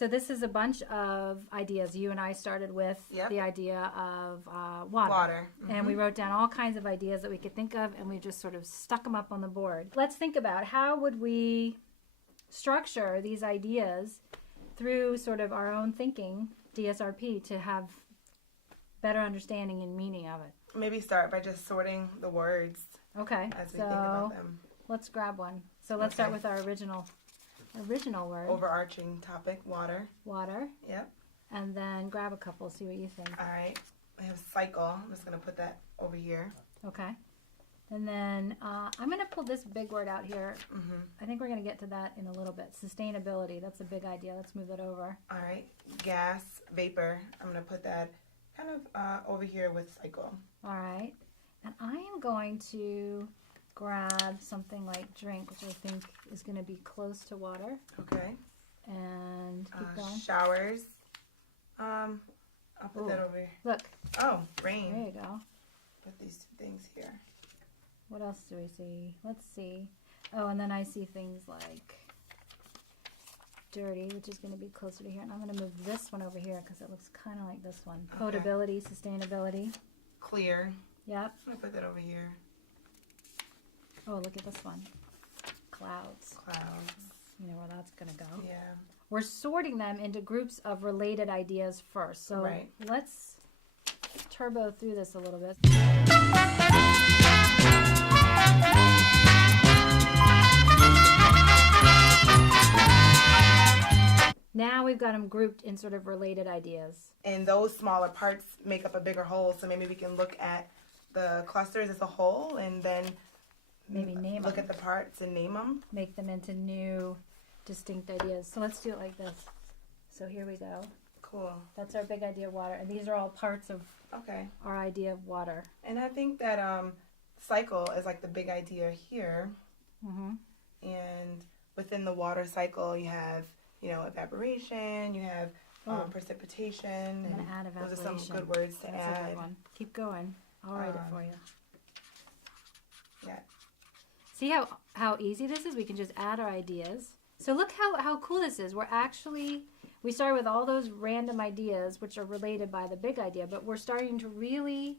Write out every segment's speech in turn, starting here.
So this is a bunch of ideas. You and I started with the idea of water. And we wrote down all kinds of ideas that we could think of, and we just sort of stuck them up on the board. Let's think about how would we structure these ideas through sort of our own thinking, DSRP, to have better understanding and meaning of it. Maybe start by just sorting the words. Okay. As we think about them. Let's grab one. So let's start with our original word. Overarching topic, water. Water. Yep. And then grab a couple, see what you think. All right. I have cycle. I'm just going to put that over here. Okay. And then I'm going to pull this big word out here. I think we're going to get to that in a little bit. Sustainability. That's a big idea. Let's move that over. All right. Gas, vapor. I'm going to put that kind of over here with cycle. All right. And I am going to grab something like drink, which I think is going to be close to water. Okay. And keep going. Showers. I'll put that over here. Look. Oh, rain. There you go. Put these two things here. What else do we see? Let's see. Oh, and then I see things like dirty, which is going to be closer to here. And I'm going to move this one over here because it looks kind of like this one. Okay. Potability, sustainability. Clear. Yep. I'm going to put that over here. Oh, look at this one. Clouds. Clouds. You know where that's going to go. Yeah. We're sorting them into groups of related ideas first. So let's turbo through this a little bit. Now we've got them grouped in sort of related ideas. And those smaller parts make up a bigger whole, so maybe we can look at the clusters as a whole and then maybe look at the parts and name them. Make them into new, distinct ideas. So let's do it like this. So here we go. Cool. That's our big idea of water. And these are all parts of our idea of water. And I think that cycle is like the big idea here. And within the water cycle, you have, you know, evaporation, you have precipitation. I'm going to add evaporation. Those are some good words to add. That's a good one. Keep going. I'll write it for you. Yeah. See how easy this is? We can just add our ideas. So look how cool this is. We started with all those random ideas, which are related by the big idea, but we're starting to really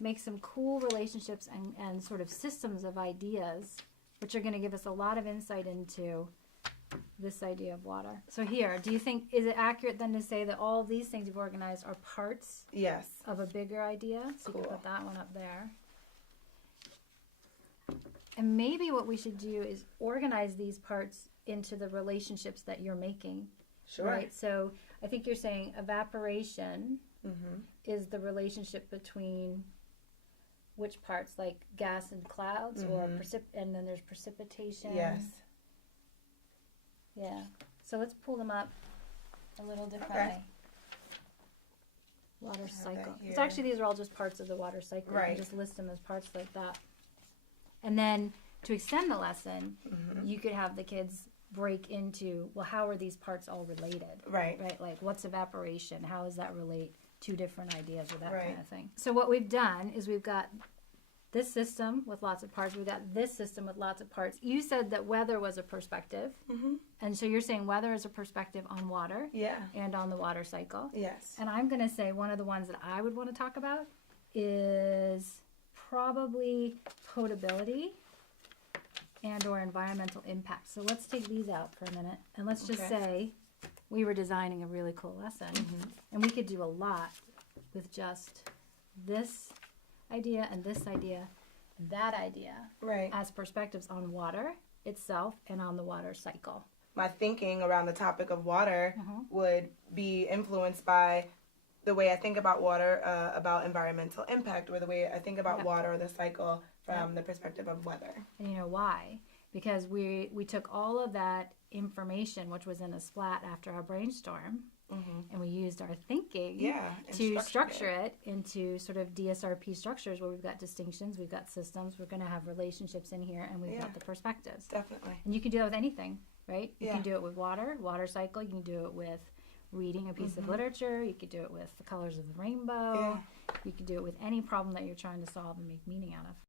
make some cool relationships and sort of systems of ideas, which are going to give us a lot of insight into this idea of water. So here, do you think, is it accurate then to say that all these things you've organized are parts of a bigger idea? So you can put that one up there. And maybe what we should do is organize these parts into the relationships that you're making. Sure. Right? So I think you're saying evaporation is the relationship between which parts, like gas and clouds, or and then there's precipitation. Yes. Yeah. So let's pull them up a little differently. Okay. Water cycle. It's actually, these are all just parts of the water cycle. Right. You can just list them as parts like that. And then to extend the lesson, you could have the kids break into, well, how are these parts all related? Right. Right. Like, what's evaporation? How does that relate to different ideas or that kind of thing? So what we've done is we've got this system with lots of parts. We've got this system with lots of parts. You said that weather was a perspective. And so you're saying weather is a perspective on water. Yeah. And on the water cycle. Yes. And I'm going to say one of the ones that I would want to talk about is probably potability and or environmental impact. So let's take these out for a minute. And let's just say we were designing a really cool lesson. And we could do a lot with just this idea and this idea and that idea as perspectives on water itself and on the water cycle. My thinking around the topic of water would be influenced by the way I think about water, about environmental impact, or the way I think about water or the cycle from the perspective of weather. And you know why? Because we took all of that information, which was in a Splat after our brainstorm, and we used our thinking to structure it into sort of DSRP structures where we've got distinctions, we've got systems, we're going to have relationships in here, and we've got the perspectives. Definitely. And you can do that with anything, right? You can do it with water cycle, you can do it with reading a piece of literature, you could do it with the colors of the rainbow, you could do it with any problem that you're trying to solve and make meaning out of.